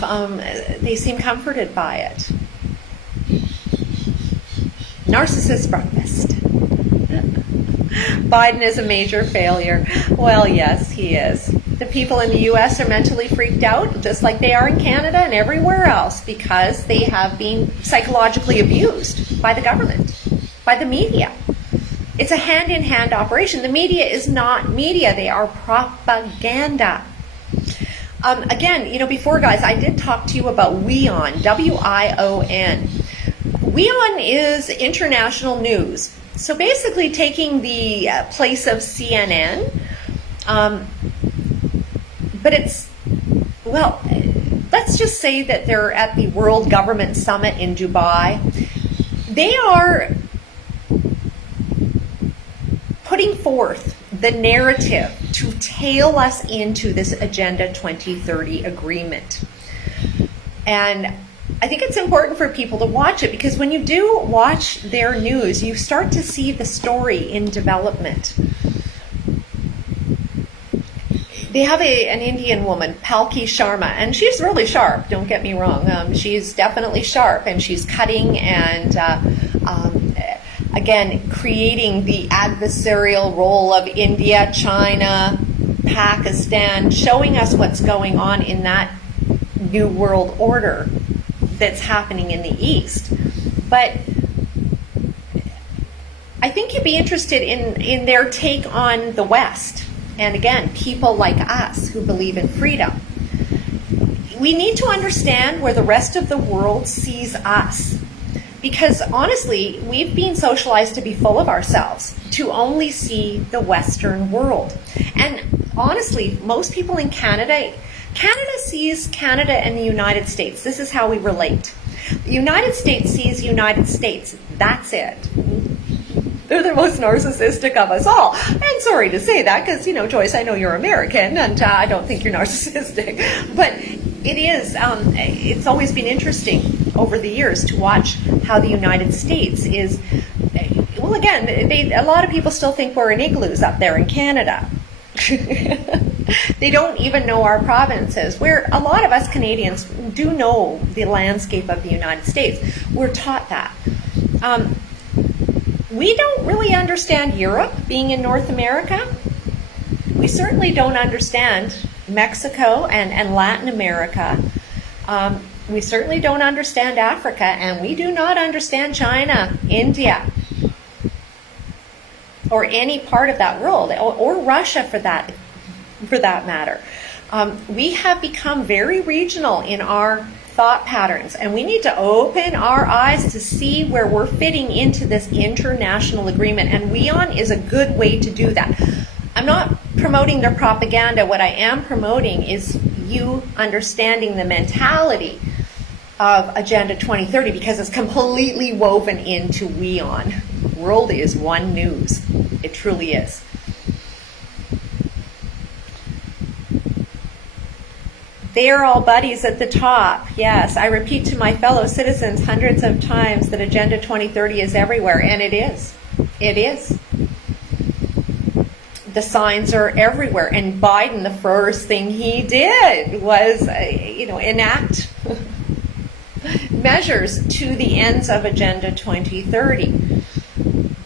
they seem comforted by it. Narcissist breakfast. Biden is a major failure. Well, yes, he is. The people in the U.S. are mentally freaked out, just like they are in Canada and everywhere else, because they have been psychologically abused by the government, by the media. It's a hand-in-hand operation. The media is not media. They are propaganda. Again, before, guys, I did talk to you about WION, W-I-O-N. WION is international news. So basically taking the place of CNN, but it's, let's just say that they're at the World Government Summit in Dubai. They are putting forth the narrative to tail us into this Agenda 2030 agreement. And I think it's important for people to watch it, because when you do watch their news, you start to see the story in development. They have an Indian woman, Palki Sharma, and she's really sharp, don't get me wrong. She's definitely sharp, and she's cutting and again, creating the adversarial role of India, China, Pakistan, showing us what's going on in that new world order that's happening in the East. But I think you'd be interested in their take on the West. And again, people like us who believe in freedom. We need to understand where the rest of the world sees us. Because honestly, we've been socialized to be full of ourselves, to only see the Western world. And honestly, most people in Canada sees Canada and the United States. This is how we relate. The United States sees United States. That's it. They're the most narcissistic of us all. And sorry to say that, because, Joyce, I know you're American, and I don't think you're narcissistic. But it is, it's always been interesting over the years to watch how the United States is, well, again, a lot of people still think we're in igloos up there in Canada. They don't even know our provinces, where a lot of us Canadians do know the landscape of the United States. We're taught that. We don't really understand Europe being in North America. We certainly don't understand Mexico and Latin America. We certainly don't understand Africa, and we do not understand China, India, or any part of that world, or Russia for that matter. We have become very regional in our thought patterns, and we need to open our eyes to see where we're fitting into this international agreement, and WION is a good way to do that. I'm not promoting their propaganda. What I am promoting is you understanding the mentality of Agenda 2030, because it's completely woven into WION. World is one news. It truly is. They are all buddies at the top. Yes, I repeat to my fellow citizens hundreds of times that Agenda 2030 is everywhere, and it is. It is. The signs are everywhere, and Biden, the first thing he did was, enact measures to the ends of Agenda 2030.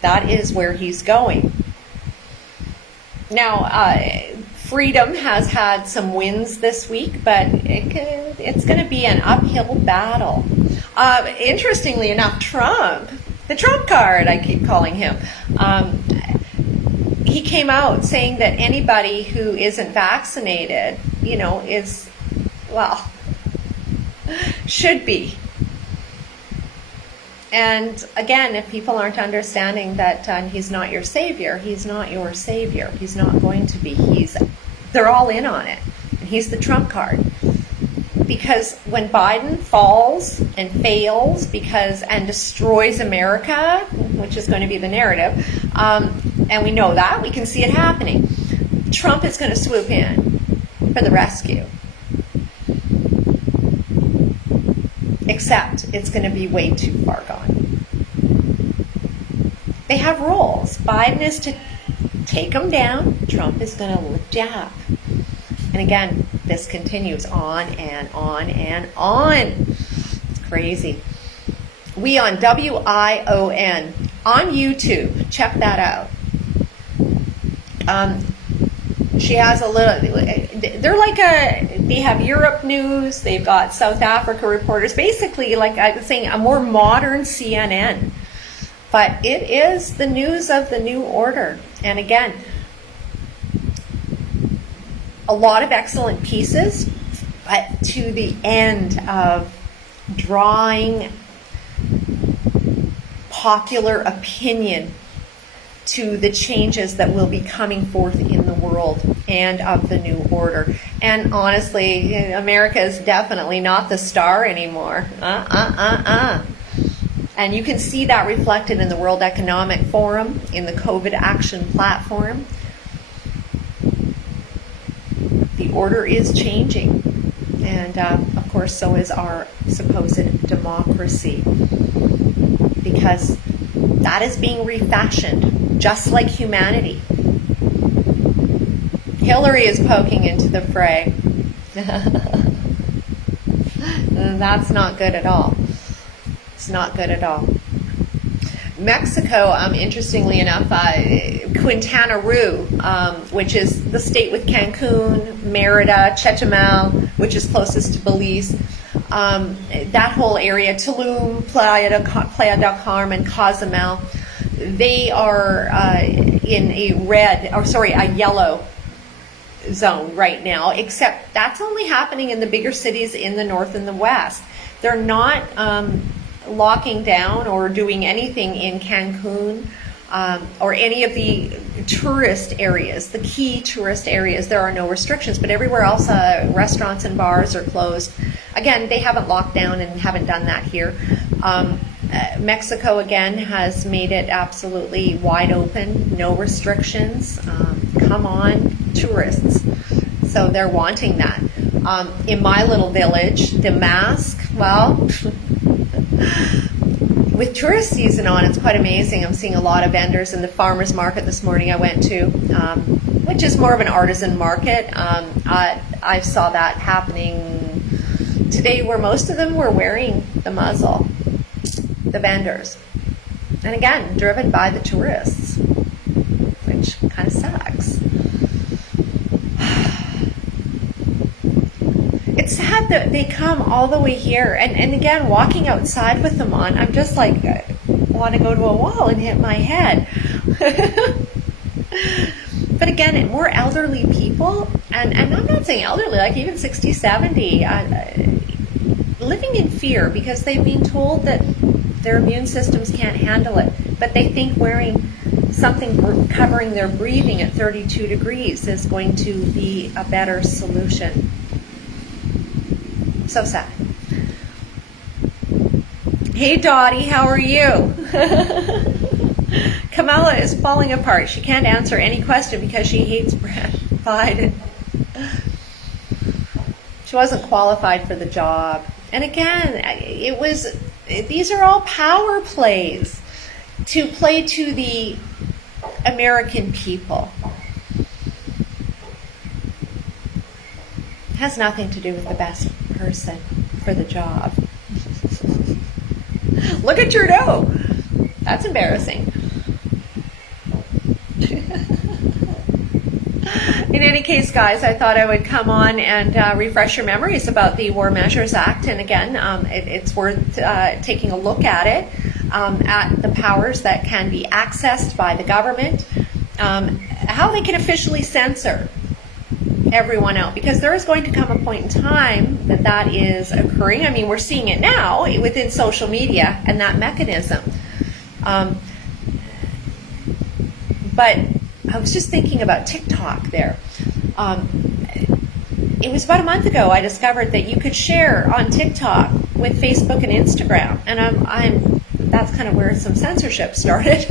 That is where he's going. Now, freedom has had some wins this week, but it's going to be an uphill battle. Interestingly enough, Trump, the Trump card, I keep calling him, he came out saying that anybody who isn't vaccinated, should be. And again, if people aren't understanding that he's not your savior, he's not your savior. He's not going to be. They're all in on it. And he's the Trump card. Because when Biden falls and fails and destroys America, which is going to be the narrative, and we know that, we can see it happening, Trump is going to swoop in for the rescue. Except it's going to be way too far gone. They have rules. Biden is to take them down. Trump is going to lift you up. And again, this continues on and on and on. It's crazy. WION, WION, on YouTube. Check that out. She has a little, they have Europe news, they've got South Africa reporters, basically, like I was saying, a more modern CNN. But it is the news of the new order. And again, a lot of excellent pieces, but to the end of drawing popular opinion to the changes that will be coming forth in the world and of the new order. And honestly, America is definitely not the star anymore. And you can see that reflected in the World Economic Forum, in the COVID Action Platform. The order is changing. And of course, so is our supposed democracy. Because that is being refashioned, just like humanity. Hillary is poking into the fray. That's not good at all. It's not good at all. Mexico, interestingly enough, Quintana Roo, which is the state with Cancun, Merida, Chetumal, which is closest to Belize, that whole area, Tulum, Playa del Carmen, Cozumel, they are in a yellow zone right now, except that's only happening in the bigger cities in the north and the west. They're not locking down or doing anything in Cancun or any of the tourist areas, the key tourist areas. There are no restrictions, but everywhere else, restaurants and bars are closed. Again, they haven't locked down and haven't done that here. Mexico again has made it absolutely wide open, no restrictions. Come on, tourists. So they're wanting that. In my little village, the mask, well, with tourist season on, it's quite amazing. I'm seeing a lot of vendors in the farmers market this morning I went to, which is more of an artisan market. I saw that happening today, where most of them were wearing the muzzle, the vendors. And again, driven by the tourists, which kind of sucks. It's sad that they come all the way here, and again, walking outside with them on, I'm just like, I want to go to a wall and hit my head. But again, more elderly people, and I'm not saying elderly, like even 60, 70, living in fear because they've been told that their immune systems can't handle it, but they think wearing something covering their breathing at 32 degrees is going to be a better solution. So sad. Hey Dottie, how are you? Kamala is falling apart. She can't answer any question because she hates Biden. She wasn't qualified for the job. And again, these are all power plays to play to the American people. It has nothing to do with the best person for the job. Look at Trudeau. That's embarrassing. In any case, guys, I thought I would come on and refresh your memories about the War Measures Act. And again, it's worth taking a look at it, at the powers that can be accessed by the government, how they can officially censor everyone out, because there is going to come a point in time that is occurring. I mean, we're seeing it now within social media and that mechanism. But I was just thinking about TikTok there. It was about a month ago I discovered that you could share on TikTok with Facebook and Instagram, and that's kind of where some censorship started.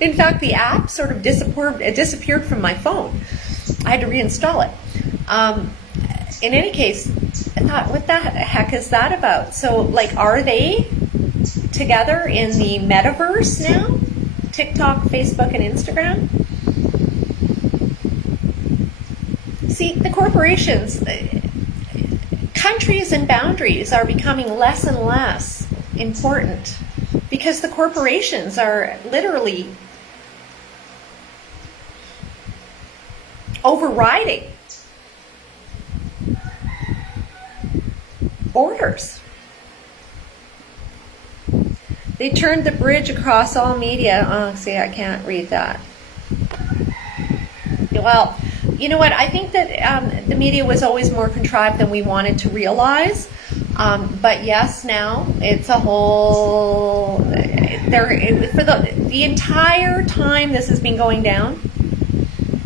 In fact, the app sort of disappeared from my phone. I had to reinstall it. In any case, I thought, what the heck is that about? So, like, are they together in the metaverse now? TikTok, Facebook, and Instagram? See, the corporations, countries and boundaries are becoming less and less important because the corporations are literally overriding borders. They turned the bridge across all media. Oh, see, I can't read that. Well, you know what? I think that the media was always more contrived than we wanted to realize. But yes, now it's a whole. For the entire time this has been going down,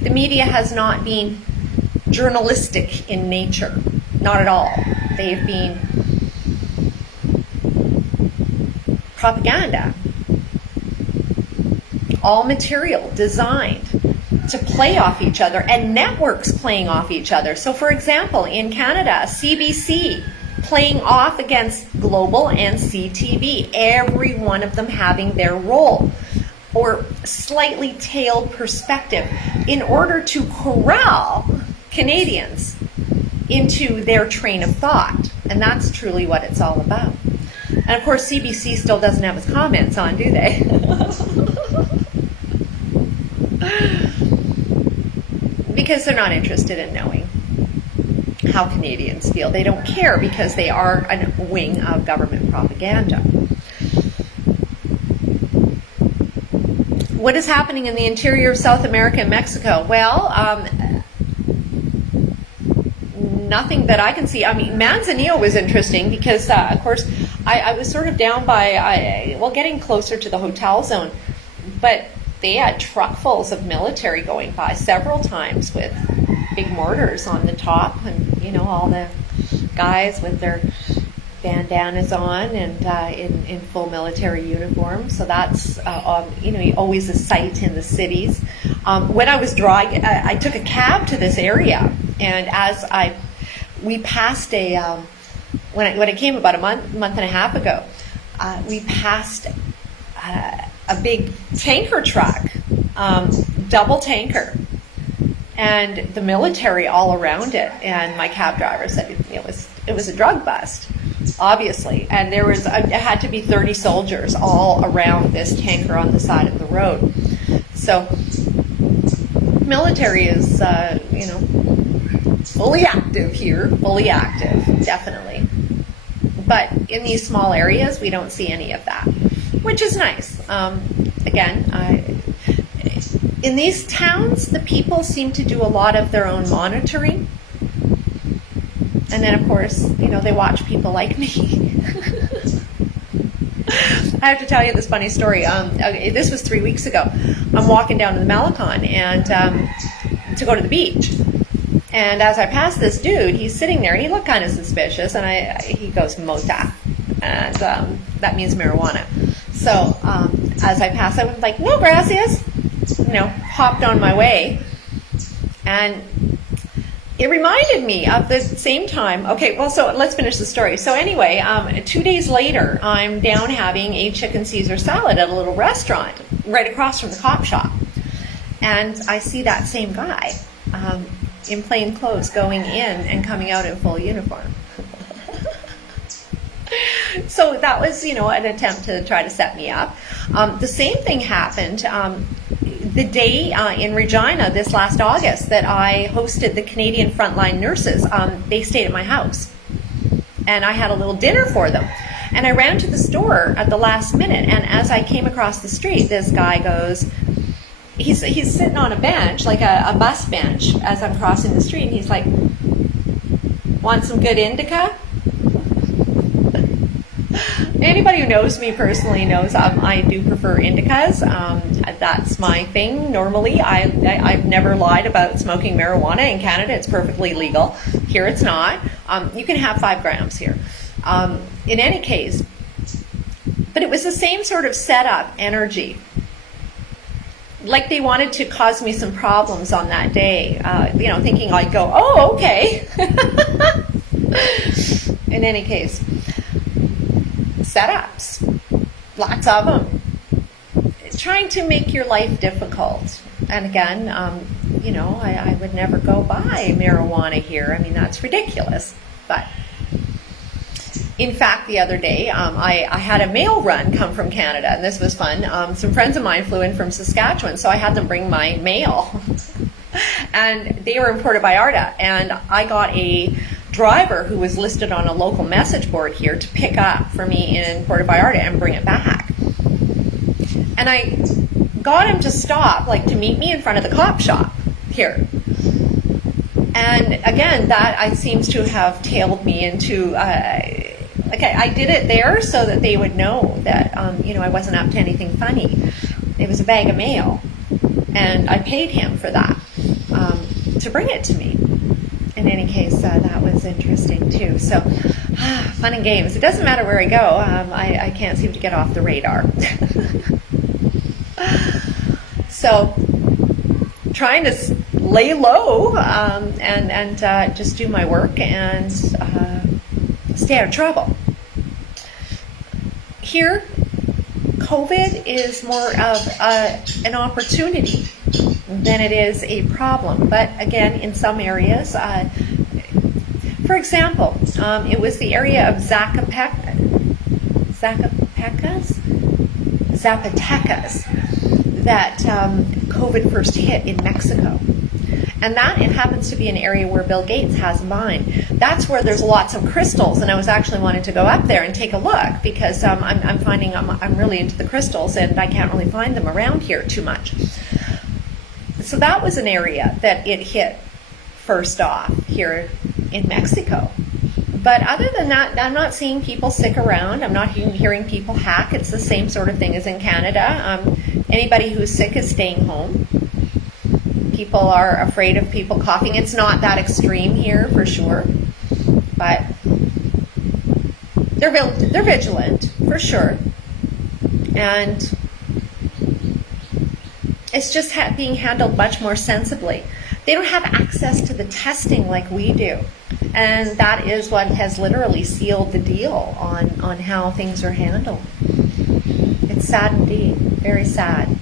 the media has not been journalistic in nature. Not at all. They've been propaganda. All material designed to play off each other, and networks playing off each other. So for example, in Canada, CBC playing off against Global and CTV, every one of them having their role or slightly tailed perspective in order to corral Canadians into their train of thought. And that's truly what it's all about. And of course, CBC still doesn't have its comments on, do they? Because they're not interested in knowing how Canadians feel. They don't care because they are a wing of government propaganda. What is happening in the interior of South America and Mexico? Well, nothing that I can see. I mean, Manzanillo was interesting because, of course, I was sort of down by, getting closer to the hotel zone, but they had truckfuls of military going by several times with big mortars on the top, and all the guys with their bandanas on and in full military uniform. So that's always a sight in the cities. When I was driving, I took a cab to this area, and we passed when it came about a month and a half ago, we passed a big tanker truck, double tanker, and the military all around it. And my cab driver said it was a drug bust, obviously. And it had to be 30 soldiers all around this tanker on the side of the road. So military is, fully active here, fully active, definitely. But in these small areas, we don't see any of that, which is nice. In these towns, the people seem to do a lot of their own monitoring. And then, of course, they watch people like me. I have to tell you this funny story. This was 3 weeks ago. I'm walking down to the Malecon and to go to the beach. And as I passed this dude, he's sitting there, and he looked kind of suspicious, and he goes, "Mota," and that means marijuana. So as I passed, I was like, "No, gracias," hopped on my way. And it reminded me of the same time. Okay, well, so let's finish the story. So anyway, 2 days later, I'm down having a chicken Caesar salad at a little restaurant right across from the cop shop. And I see that same guy in plain clothes going in and coming out in full uniform. So that was, an attempt to try to set me up. The same thing happened the day in Regina this last August that I hosted the Canadian Frontline Nurses. They stayed at my house, and I had a little dinner for them. And I ran to the store at the last minute, and as I came across the street, this guy goes, he's sitting on a bench, like a bus bench, as I'm crossing the street, and he's like, "Want some good indica?" Anybody who knows me personally knows I do prefer indicas. That's my thing. Normally, I've never lied about smoking marijuana. In Canada, it's perfectly legal. Here, it's not. You can have 5 grams here. In any case, but it was the same sort of setup energy. Like they wanted to cause me some problems on that day, thinking I'd go, "Oh, okay." In any case, setups, lots of them, trying to make your life difficult. And again, I would never go buy marijuana here. I mean, that's ridiculous. But in fact, the other day, I had a mail run come from Canada, and this was fun. Some friends of mine flew in from Saskatchewan, so I had them bring my mail. And they were in Puerto Vallarta, and I got a driver who was listed on a local message board here to pick up for me in Puerto Vallarta and bring it back. And I got him to stop, to meet me in front of the cop shop here. And again, that seems to have tailed me into, I did it there so that they would know that, I wasn't up to anything funny. It was a bag of mail, and I paid him for that, to bring it to me. In any case, that was interesting too. So, fun and games. It doesn't matter where I go. I can't seem to get off the radar. So, trying to lay low and just do my work and stay out of trouble. Here, COVID is more of an opportunity than it is a problem. But again, in some areas, for example, it was the area of Zacatecas that COVID first hit in Mexico. And that it happens to be an area where Bill Gates has mine. That's where there's lots of crystals, and I was actually wanting to go up there and take a look because I'm finding I'm really into the crystals, and I can't really find them around here too much. So that was an area that it hit first off here in Mexico. But other than that, I'm not seeing people sick around. I'm not hearing people hack. It's the same sort of thing as in Canada. Anybody who's sick is staying home. People are afraid of people coughing. It's not that extreme here for sure. But they're vigilant for sure, and it's just being handled much more sensibly. They don't have access to the testing like we do, and that is what has literally sealed the deal on how things are handled. It's sad indeed, very sad.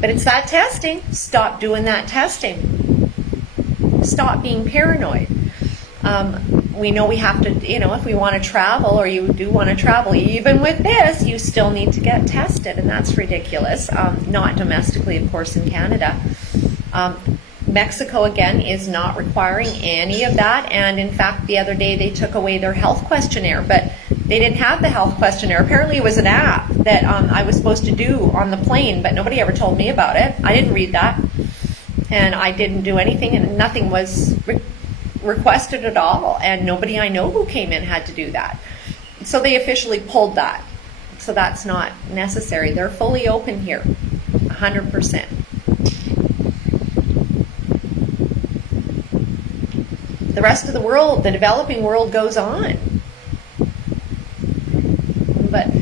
But it's that testing. Stop doing that testing. Stop being paranoid. We know we have to, if we want to travel, or you do want to travel, even with this, you still need to get tested, and that's ridiculous. Not domestically, of course, in Canada. Mexico, again, is not requiring any of that, and in fact, the other day they took away their health questionnaire, but they didn't have the health questionnaire. Apparently it was an app that I was supposed to do on the plane, but nobody ever told me about it. I didn't read that, and I didn't do anything, and nothing was requested at all, and nobody I know who came in had to do that. So they officially pulled that. So that's not necessary. They're fully open here, 100%. The rest of the world, the developing world, goes on. But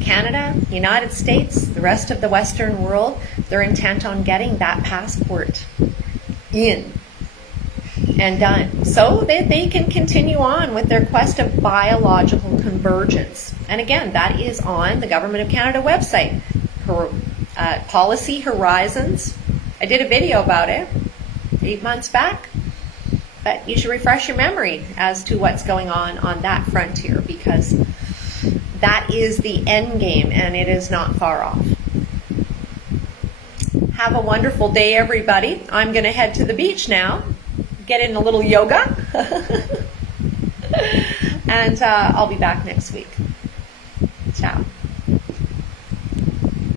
Canada, United States, the rest of the Western world, they're intent on getting that passport in and done, so that they can continue on with their quest of biological convergence. And again, that is on the Government of Canada website, Policy Horizons. I did a video about it 8 months back, but you should refresh your memory as to what's going on that frontier, because that is the end game, and it is not far off. Have a wonderful day, everybody. I'm going to head to the beach now, get in a little yoga, and I'll be back next week. Ciao.